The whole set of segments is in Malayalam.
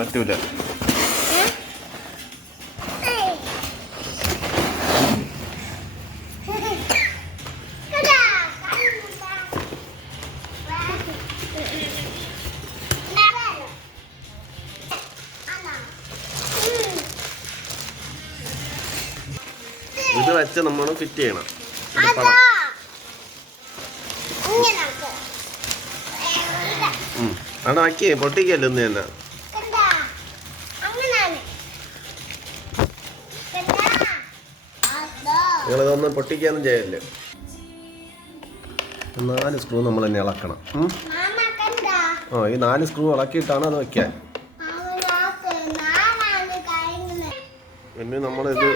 പറ്റൂല. ഇത് വെച്ച് നമ്മൾ ഫിറ്റ് ചെയ്യണം. അവിടെ ആക്കിയേ പൊട്ടിക്കല്ലോ ഒന്ന് തന്നെ. നിങ്ങളിതൊന്നും പൊട്ടിക്കാനും ചെയ്യല്ലേ? നാല് സ്ക്രൂ നമ്മൾ തന്നെ ഇളക്കണം. ആ ഈ നാല് സ്ക്രൂ ഇളക്കിയിട്ടാണ് അത് വയ്ക്കാൻ പിന്നെ നമ്മളിത്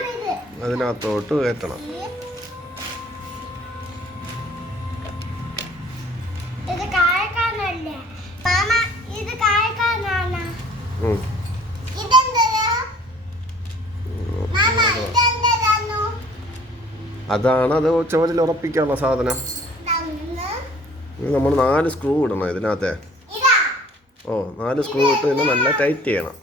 അതിനകത്തോട്ട് കയറ്റണം. അതാണ് അത് ചുവരിൽ ഉറപ്പിക്കാനുള്ള സാധനം. നമ്മൾ നാല് സ്ക്രൂ ഇടണം ഇതിനകത്തെ. ഇതാ. ഓ നാല് സ്ക്രൂ ഇട്ട് ഇതിനെ നല്ല ടൈറ്റ് ചെയ്യണം.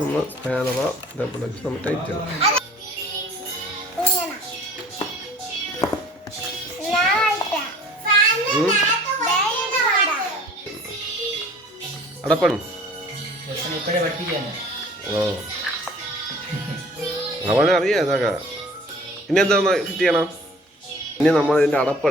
നമ്മൾ സ്പാനറ ഇതേപോലെ വെച്ച് നമ്മൾ ടൈറ്റ് ചെയ്യണം. അടപ്പണം ഓ. അവനെ അറിയാം ഇതൊക്കെ. ഇനി എന്താ ഫിറ്റ് ചെയ്യണം? ഇനി നമ്മൾ ഇതിന്റെ അടപ്പ്